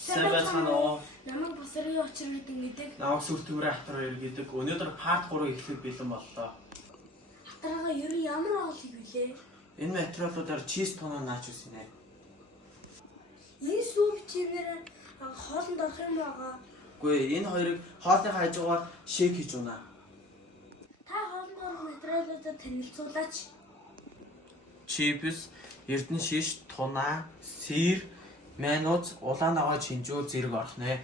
Сайн байцгаана уу? Намайг Босрын очир гэдэг мэдээ. Намайг Сүртгүүрийн Хатар 2 гэдэг. Өнөөдөр part 3 эхлэх бэлэн боллоо. Хатаргаа ер нь ямар хоол хийвэлээ? Энэ материалуудаар чиз тоноо наач үснэ. Энэ сүүп чинээр хоолнд орох юм байгаа. Үгүй энэ хоёрыг хоолны хажуугаар шейк хийж унаа. Та хоолнд орох материалуудад танилцуулаач. Чипс, эрдэнэ шиш, тунаа, сир, мануз, улаан аваа чинжүү зэрэг орох нэ.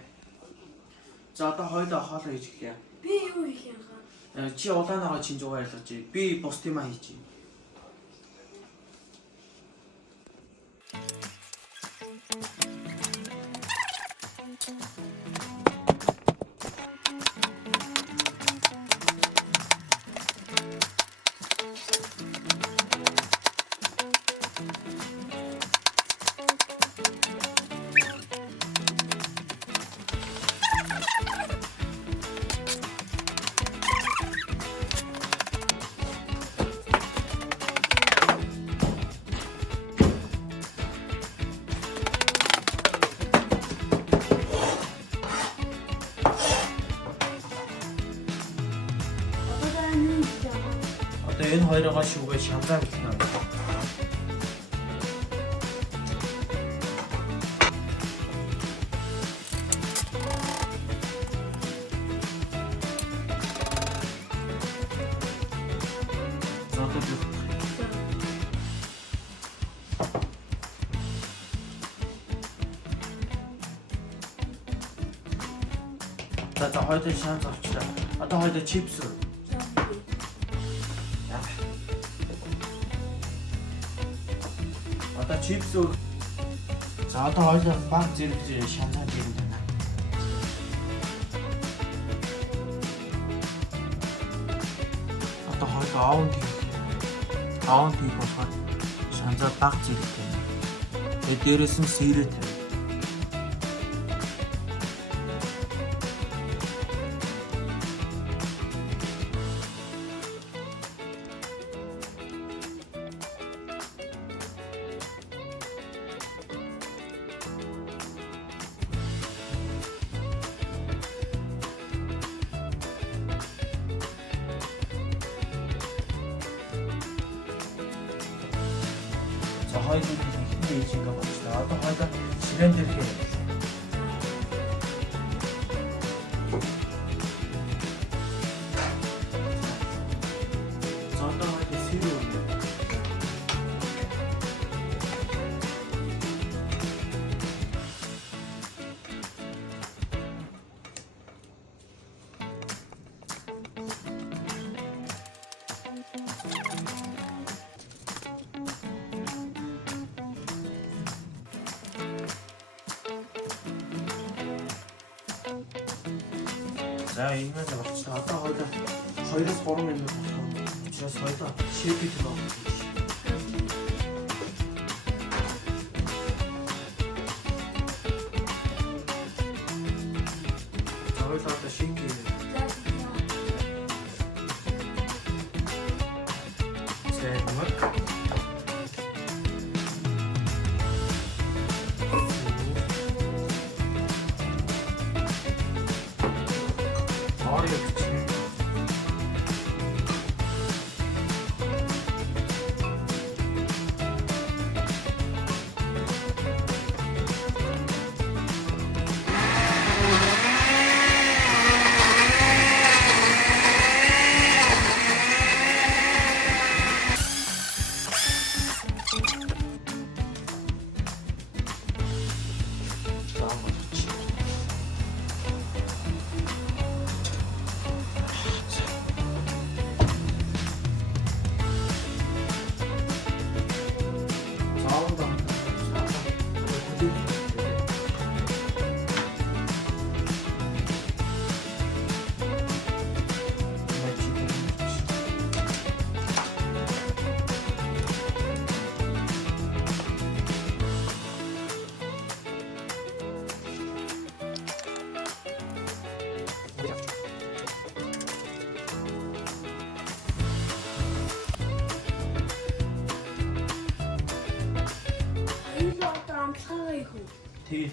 За одоо хоёулаа хоолоо хийж эхлэе. Би юу хийх юм хаа? Чи улаан аваа чинжүүгээ ойлгож. Би бус тиймаа хийж. Одоо энэ хоёроо шүүгээ шамраа гэлнэ. За хоёул шанс авчлаа. Одоо хоёул чипс. Одоо чипс. За одоо хоёул баг зэрэг шанаа дэрэн байна. Одоо хоёул аавн хийх болохоор шанаа баг зэрэг байна. Тэгээд дээрээс нь сэрээ тавь. Хоёул ихний ээж ингээ болчихлоо. Одоо хоёул ширэн дээр хийх. За одоо хоёул сэрээ өгнө. За энэ мэн болчихлоо. Одоо хоёул 2-3 минут болох. Учраас хоёул шейк хийх байна. Хоёул одоо шейк хийх. Тэгээд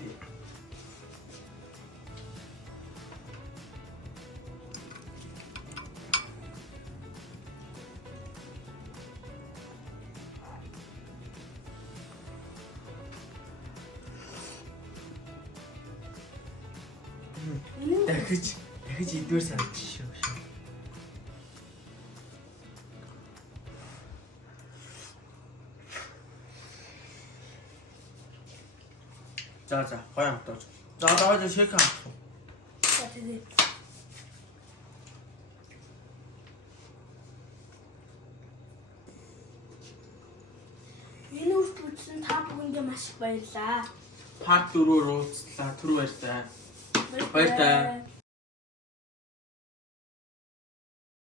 Дахиж эдгээр санагдчих шүү. За гоё амтаж. За одоо шейк авах. За тэгээ. Энэ үрт үзсэн та бүхэндээ маш их баярлалаа. Part 4-өөр уулзлаа. Түр баяртай. Баяртай.